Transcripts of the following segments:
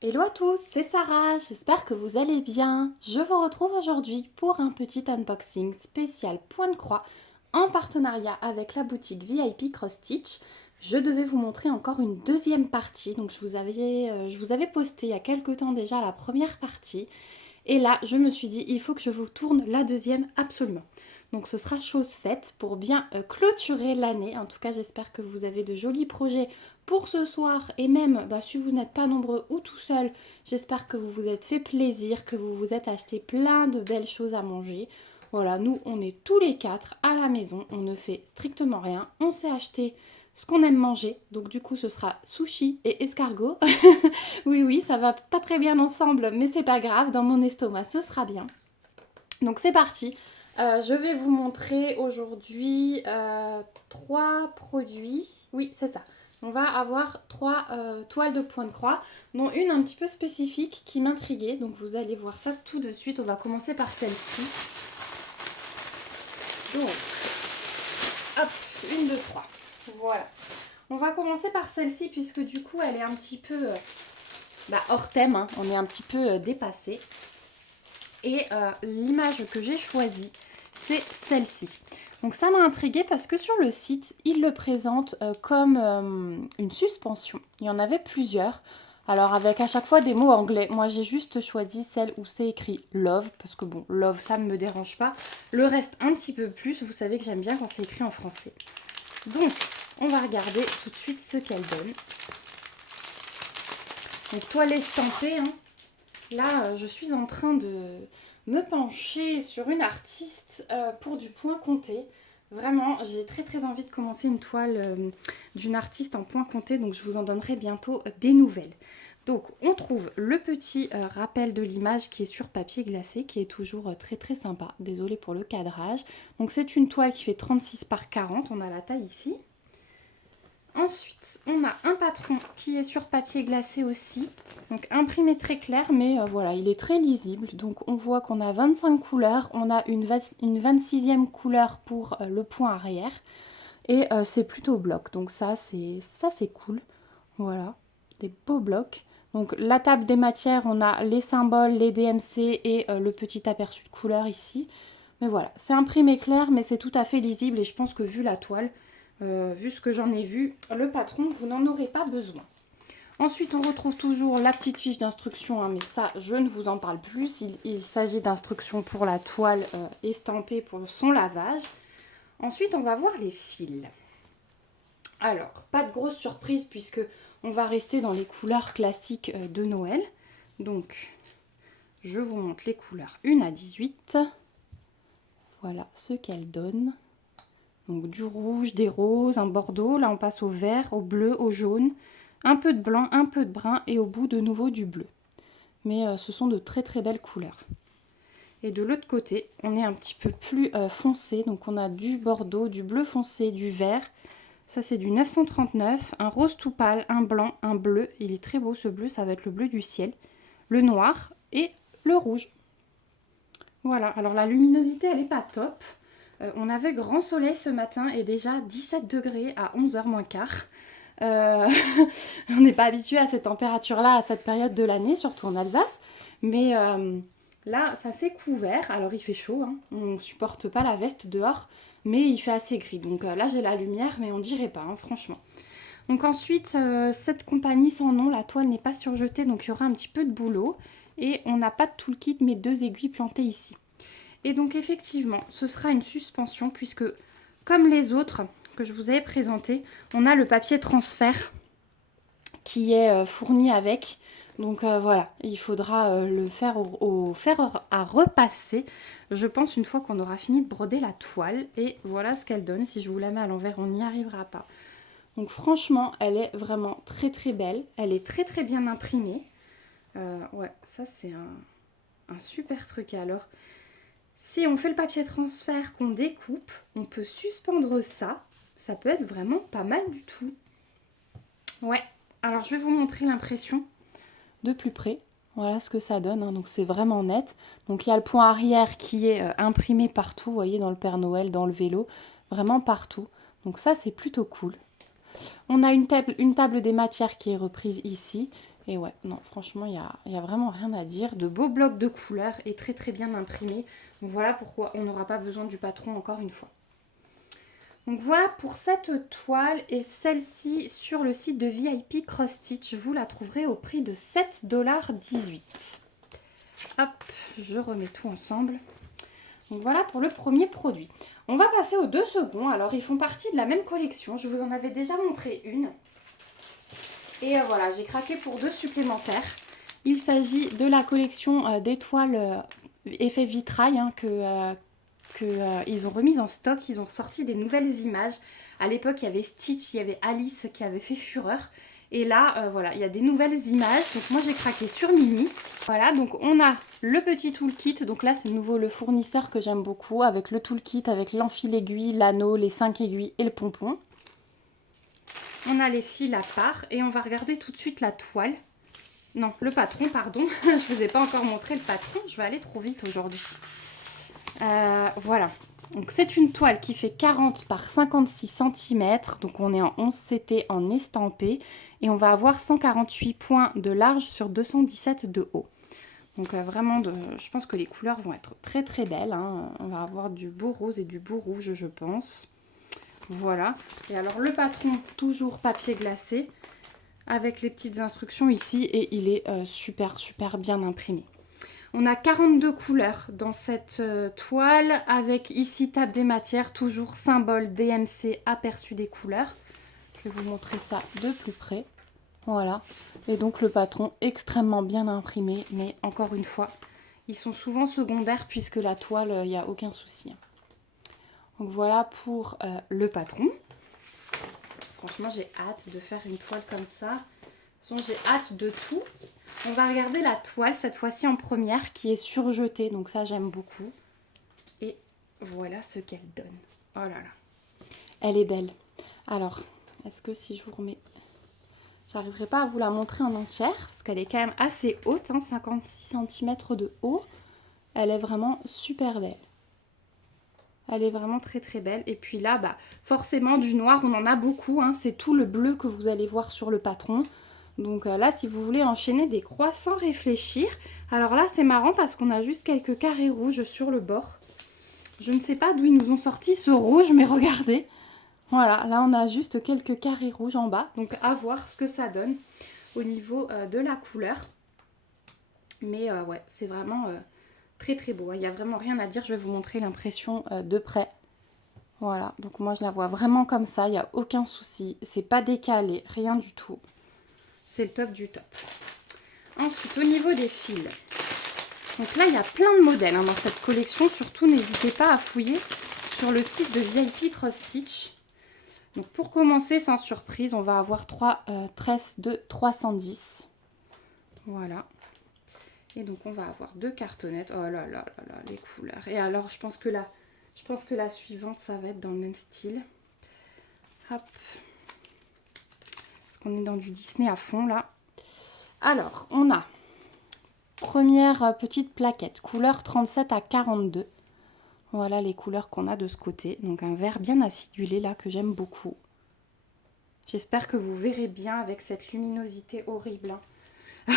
Hello à tous, c'est Sarah, j'espère que vous allez bien. Je vous retrouve aujourd'hui pour un petit unboxing spécial Point de Croix en partenariat avec la boutique VIP Cross Stitch. Je devais vous montrer encore une deuxième partie, donc je vous avais posté il y a quelques temps déjà la première partie. Et là, je me suis dit, il faut que je vous tourne la deuxième absolument. Donc ce sera chose faite pour bien clôturer l'année. En tout cas, j'espère que vous avez de jolis projets pour ce soir. Et même si vous n'êtes pas nombreux ou tout seul, j'espère que vous vous êtes fait plaisir, que vous vous êtes acheté plein de belles choses à manger. Voilà, nous, on est tous les quatre à la maison. On ne fait strictement rien. On s'est acheté ce qu'on aime manger. Donc du coup, ce sera sushi et escargot. Oui, oui, ça va pas très bien ensemble, mais c'est pas grave, dans mon estomac, ce sera bien. Donc c'est parti. Je vais vous montrer aujourd'hui trois produits. Oui, c'est ça. On va avoir trois toiles de point de croix, dont une un petit peu spécifique qui m'intriguait. Donc vous allez voir ça tout de suite. On va commencer par celle-ci. Donc, hop, une, deux, trois. Voilà. On va commencer par celle-ci puisque du coup elle est un petit peu hors thème, hein. On est un petit peu dépassé. Et l'image que j'ai choisie, c'est celle-ci. Donc ça m'a intriguée parce que sur le site, il le présente comme une suspension. Il y en avait plusieurs. Alors avec à chaque fois des mots anglais. Moi j'ai juste choisi celle où c'est écrit love. Parce que bon, love ça ne me dérange pas. Le reste un petit peu plus. Vous savez que j'aime bien quand c'est écrit en français. Donc on va regarder tout de suite ce qu'elle donne. Donc toile estampée, hein. Là, je suis en train de me pencher sur une artiste pour du point comté. Vraiment, j'ai très très envie de commencer une toile d'une artiste en point comté, donc je vous en donnerai bientôt des nouvelles. Donc, on trouve le petit rappel de l'image qui est sur papier glacé, qui est toujours très très sympa. Désolée pour le cadrage. Donc, c'est une toile qui fait 36 par 40, on a la taille ici. Ensuite, on a un patron qui est sur papier glacé aussi. Donc imprimé très clair, mais voilà, il est très lisible. Donc on voit qu'on a 25 couleurs. On a une 26e couleur pour le point arrière. Et c'est plutôt bloc. Donc ça, c'est cool. Voilà, des beaux blocs. Donc la table des matières, on a les symboles, les DMC et le petit aperçu de couleur ici. Mais voilà, c'est imprimé clair, mais c'est tout à fait lisible. Et je pense que vu la toile, vu ce que j'en ai vu, le patron, vous n'en aurez pas besoin. Ensuite, on retrouve toujours la petite fiche d'instruction, hein, mais ça, je ne vous en parle plus. Il s'agit d'instructions pour la toile estampée pour son lavage. Ensuite, on va voir les fils. Alors, pas de grosse surprise puisque on va rester dans les couleurs classiques de Noël. Donc, je vous montre les couleurs 1 à 18. Voilà ce qu'elles donnent. Donc du rouge, des roses, un bordeaux. Là, on passe au vert, au bleu, au jaune. Un peu de blanc, un peu de brun et au bout de nouveau du bleu. Mais ce sont de très très belles couleurs. Et de l'autre côté, on est un petit peu plus foncé. Donc on a du bordeaux, du bleu foncé, du vert. Ça c'est du 939, un rose tout pâle, un blanc, un bleu. Il est très beau ce bleu, ça va être le bleu du ciel. Le noir et le rouge. Voilà, alors la luminosité elle n'est pas top. On avait grand soleil ce matin et déjà 17 degrés à 11h moins quart. On n'est pas habitué à cette température-là, à cette période de l'année, surtout en Alsace. Mais là, ça s'est couvert. Alors, il fait chaud, hein. On ne supporte pas la veste dehors, mais il fait assez gris. Donc là, j'ai la lumière, mais on dirait pas, hein, franchement. Donc ensuite, cette compagnie sans nom, la toile n'est pas surjetée, donc il y aura un petit peu de boulot. Et on n'a pas de toolkit, mais 2 aiguilles plantées ici. Et donc effectivement, ce sera une suspension puisque, comme les autres que je vous avais présentés, on a le papier transfert qui est fourni avec. Donc voilà, il faudra le faire au fer à repasser, je pense, une fois qu'on aura fini de broder la toile. Et voilà ce qu'elle donne. Si je vous la mets à l'envers, on n'y arrivera pas. Donc franchement, elle est vraiment très très belle. Elle est très très bien imprimée. Ouais, ça c'est un super truc. Alors, si on fait le papier transfert qu'on découpe, on peut suspendre ça. Ça peut être vraiment pas mal du tout. Ouais, alors je vais vous montrer l'impression de plus près. Voilà ce que ça donne, hein. Donc c'est vraiment net. Donc il y a le point arrière qui est imprimé partout, vous voyez, dans le Père Noël, dans le vélo, vraiment partout. Donc ça c'est plutôt cool. On a une table des matières qui est reprise ici. Et ouais, non, franchement, il y a vraiment rien à dire. De beaux blocs de couleurs et très très bien imprimés. Donc voilà pourquoi on n'aura pas besoin du patron encore une fois. Donc voilà pour cette toile et celle-ci sur le site de VIP Cross Stitch, vous la trouverez au prix de 7,18 $. Hop, je remets tout ensemble. Donc voilà pour le premier produit. On va passer aux deux seconds. Alors ils font partie de la même collection. Je vous en avais déjà montré une. Et voilà, j'ai craqué pour deux supplémentaires. Il s'agit de la collection d'étoiles effet vitrail hein, ils ont remise en stock. Ils ont sorti des nouvelles images. À l'époque, il y avait Stitch, il y avait Alice qui avait fait fureur. Et là, voilà, il y a des nouvelles images. Donc moi, j'ai craqué sur Mini. Voilà, donc on a le petit toolkit. Donc là, c'est nouveau le fournisseur que j'aime beaucoup. Avec le toolkit, avec l'enfil aiguille, l'anneau, les 5 aiguilles et le pompon. On a les fils à part et on va regarder tout de suite la toile. Non, le patron, pardon. Je ne vous ai pas encore montré le patron. Je vais aller trop vite aujourd'hui. Voilà. Donc c'est une toile qui fait 40 par 56 cm. Donc on est en 11 CT en estampé. Et on va avoir 148 points de large sur 217 de haut. Donc vraiment, je pense que les couleurs vont être très très belles. Hein. On va avoir du beau rose et du beau rouge, je pense. Voilà. Et alors le patron, toujours papier glacé, avec les petites instructions ici. Et il est super super bien imprimé. On a 42 couleurs dans cette toile, avec ici table des matières, toujours symbole DMC, aperçu des couleurs. Je vais vous montrer ça de plus près. Voilà. Et donc le patron extrêmement bien imprimé, mais encore une fois, ils sont souvent secondaires puisque la toile, il n'y a aucun souci. Donc voilà pour le patron. Franchement, j'ai hâte de faire une toile comme ça. De toute façon, j'ai hâte de tout. On va regarder la toile, cette fois-ci en première, qui est surjetée. Donc ça, j'aime beaucoup. Et voilà ce qu'elle donne. Oh là là. Elle est belle. Alors, est-ce que si je vous remets... J'arriverai pas à vous la montrer en entière, parce qu'elle est quand même assez haute, hein, 56 cm de haut. Elle est vraiment super belle. Elle est vraiment très très belle. Et puis là, bah, forcément, du noir, on en a beaucoup. Hein. C'est tout le bleu que vous allez voir sur le patron. Donc là, si vous voulez enchaîner des croix sans réfléchir. Alors là, c'est marrant parce qu'on a juste quelques carrés rouges sur le bord. Je ne sais pas d'où ils nous ont sorti ce rouge, mais regardez. Voilà, là, on a juste quelques carrés rouges en bas. Donc à voir ce que ça donne au niveau de la couleur. Mais ouais, c'est vraiment... très très beau, il n'y a vraiment rien à dire, je vais vous montrer l'impression de près. Voilà, donc moi je la vois vraiment comme ça, il n'y a aucun souci, c'est pas décalé, rien du tout. C'est le top du top. Ensuite, au niveau des fils, donc là il y a plein de modèles hein, dans cette collection, surtout n'hésitez pas à fouiller sur le site de VIP Cross Stitch. Donc pour commencer, sans surprise, on va avoir 3 tresses de 310. Voilà. Et donc on va avoir deux cartonnettes. Oh là là là là, les couleurs. Et alors je pense que la suivante, ça va être dans le même style. Hop. Parce qu'on est dans du Disney à fond là. Alors, on a première petite plaquette, couleur 37 à 42. Voilà les couleurs qu'on a de ce côté. Donc un vert bien acidulé là que j'aime beaucoup. J'espère que vous verrez bien avec cette luminosité horrible. Hein.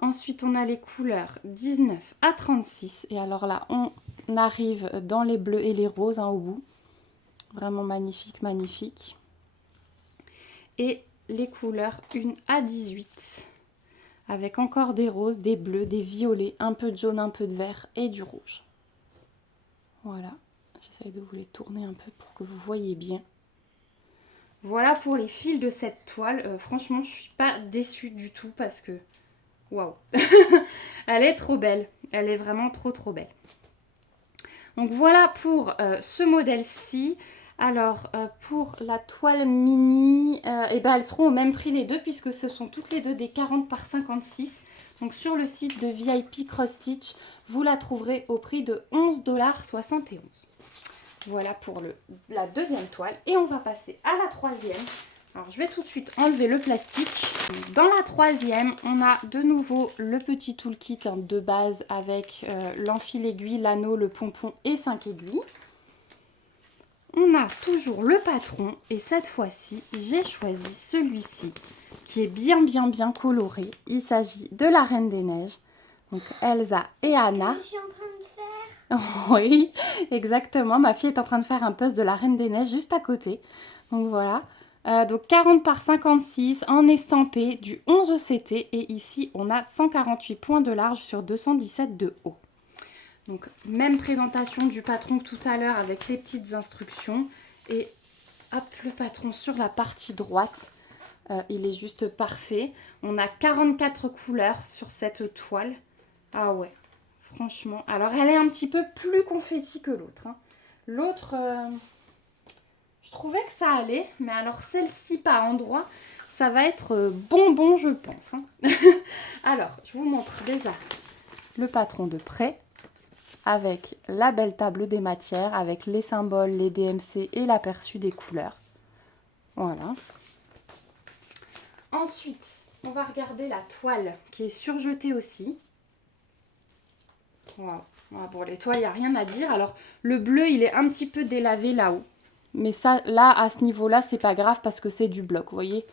Ensuite, on a les couleurs 19 à 36. Et alors là, on arrive dans les bleus et les roses hein, au bout. Vraiment magnifique, magnifique. Et les couleurs 1 à 18. Avec encore des roses, des bleus, des violets, un peu de jaune, un peu de vert et du rouge. Voilà. J'essaye de vous les tourner un peu pour que vous voyez bien. Voilà pour les fils de cette toile. Franchement, je ne suis pas déçue du tout parce que... Waouh. Elle est trop belle. Elle est vraiment trop trop belle. Donc voilà pour ce modèle-ci. Alors pour la toile mini, eh ben, elles seront au même prix les deux puisque ce sont toutes les deux des 40 par 56. Donc sur le site de VIP Cross Stitch, vous la trouverez au prix de 11,71 $. Voilà pour la deuxième toile. Et on va passer à la troisième. Alors je vais tout de suite enlever le plastique. Dans la troisième, on a de nouveau le petit toolkit hein, de base avec l'enfil aiguille, l'anneau, le pompon et 5 aiguilles. on a toujours le patron et cette fois-ci, j'ai choisi celui-ci qui est bien coloré. Il s'agit de la Reine des Neiges. Donc Elsa et Anna. Je suis en train de faire. Oui, exactement. Ma fille est en train de faire un puzzle de la Reine des Neiges juste à côté. Donc voilà. Donc 40 par 56 en estampé du 11 CT. Et ici, on a 148 points de large sur 217 de haut. Donc même présentation du patron que tout à l'heure avec les petites instructions. Et hop, le patron sur la partie droite. Il est juste parfait. On a 44 couleurs sur cette toile. Ah ouais, franchement. Alors, elle est un petit peu plus confetti que l'autre. Hein. L'autre, je trouvais que ça allait. Mais alors, celle-ci, par endroit, ça va être bonbon, je pense. Hein. Alors, je vous montre déjà le patron de près. Avec la belle table des matières, avec les symboles, les DMC et l'aperçu des couleurs. Voilà. Ensuite, on va regarder la toile qui est surjetée aussi. Voilà. Bon, les toiles, il n'y a rien à dire. Alors, le bleu, il est un petit peu délavé là-haut. Mais ça, là, à ce niveau-là, c'est pas grave parce que c'est du bloc, vous voyez.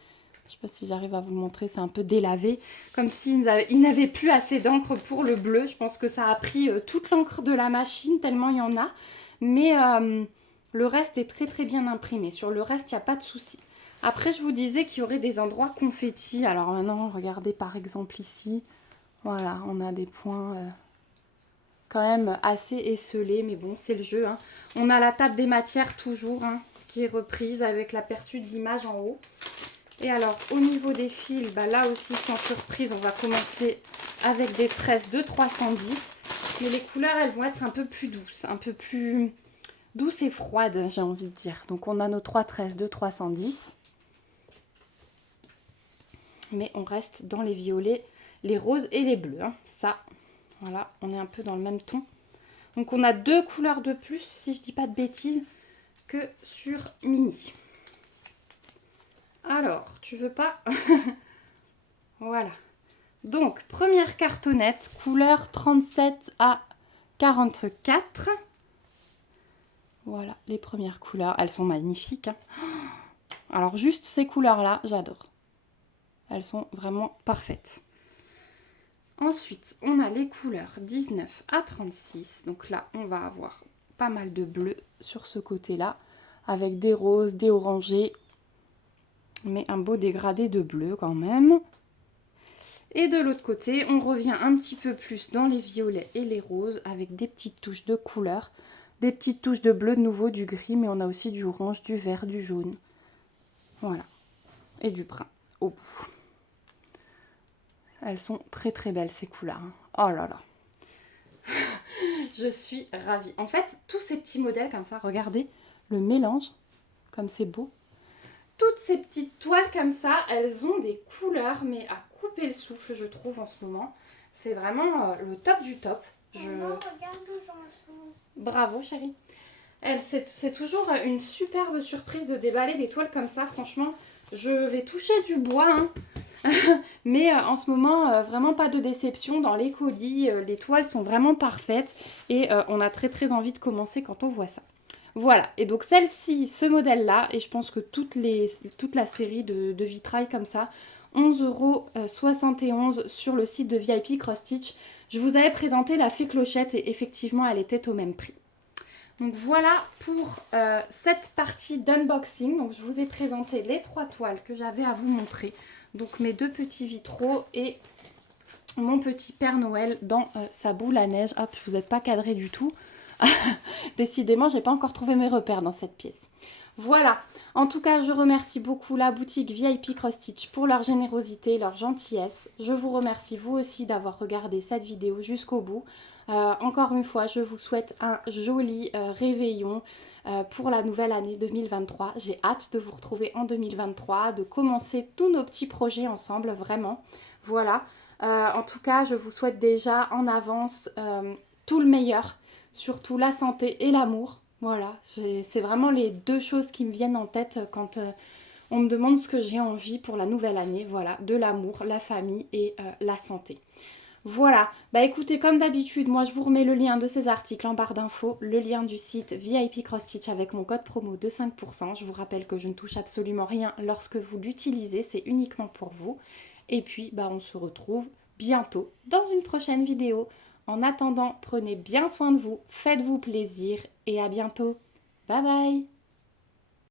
Je sais pas si j'arrive à vous le montrer, c'est un peu délavé. Comme s'ils n'avaient plus assez d'encre pour le bleu. Je pense que ça a pris toute l'encre de la machine, tellement il y en a. Mais le reste est très bien imprimé. Sur le reste, il n'y a pas de souci. Après, je vous disais qu'il y aurait des endroits confettis. Alors maintenant, regardez par exemple ici. Voilà, on a des points quand même assez esselés. Mais bon, c'est le jeu. Hein. On a la table des matières toujours, hein, qui est reprise avec l'aperçu de l'image en haut. Et alors, au niveau des fils, bah là aussi, sans surprise, on va commencer avec des tresses de 310. Mais les couleurs, elles vont être un peu plus douces. Un peu plus douces et froides, j'ai envie de dire. Donc, on a nos 3 tresses de 310. Mais on reste dans les violets, les roses et les bleus. Hein. Ça, voilà, on est un peu dans le même ton. Donc on a 2 couleurs de plus, si je dis pas de bêtises, que sur Mini. Alors, tu veux pas? Voilà. Donc, première cartonnette, couleur 37 à 44. Voilà, les premières couleurs. Elles sont magnifiques. Hein. Alors, juste ces couleurs-là, j'adore. Elles sont vraiment parfaites. Ensuite, on a les couleurs 19 à 36. Donc là, on va avoir pas mal de bleu sur ce côté-là. Avec des roses, des orangés. Mais un beau dégradé de bleu quand même. Et de l'autre côté, on revient un petit peu plus dans les violets et les roses. Avec des petites touches de couleurs. Des petites touches de bleu de nouveau, du gris. Mais on a aussi du orange, du vert, du jaune. Voilà. Et du brun au bout. Elles sont très belles ces couleurs. Oh là là. Je suis ravie. En fait, tous ces petits modèles comme ça, regardez le mélange, comme c'est beau. Toutes ces petites toiles comme ça, elles ont des couleurs, mais à couper le souffle, je trouve, en ce moment. C'est vraiment le top du top. Maman, regarde où j'en suis. Bravo, chérie. C'est toujours une superbe surprise de déballer des toiles comme ça. Franchement, je vais toucher du bois, hein. Mais en ce moment, vraiment pas de déception dans les colis. Les toiles sont vraiment parfaites et on a très envie de commencer quand on voit ça. Voilà, et donc celle-ci, ce modèle-là, et je pense que toute la série de vitrail comme ça, 11,71 € sur le site de VIP Cross Stitch. Je vous avais présenté la fée clochette et effectivement, elle était au même prix. Donc voilà pour cette partie d'unboxing. Donc je vous ai présenté les 3 toiles que j'avais à vous montrer. Donc mes 2 petits vitraux et mon petit Père Noël dans sa boule à neige. Hop, vous n'êtes pas cadré du tout. Décidément, j'ai pas encore trouvé mes repères dans cette pièce. Voilà. En tout cas, je remercie beaucoup la boutique VIP Cross Stitch pour leur générosité, leur gentillesse. Je vous remercie vous aussi d'avoir regardé cette vidéo jusqu'au bout. Encore une fois, je vous souhaite un joli réveillon pour la nouvelle année 2023. J'ai hâte de vous retrouver en 2023, de commencer tous nos petits projets ensemble, vraiment. Voilà. En tout cas, je vous souhaite déjà en avance tout le meilleur, surtout la santé et l'amour. Voilà, c'est vraiment les 2 choses qui me viennent en tête quand on me demande ce que j'ai envie pour la nouvelle année. Voilà, de l'amour, la famille et la santé. Voilà, bah écoutez, comme d'habitude, moi je vous remets le lien de ces articles en barre d'infos, le lien du site VIP Cross Stitch avec mon code promo de 5%. Je vous rappelle que je ne touche absolument rien lorsque vous l'utilisez, c'est uniquement pour vous. Et puis, bah on se retrouve bientôt dans une prochaine vidéo. En attendant, prenez bien soin de vous, faites-vous plaisir et à bientôt. Bye bye!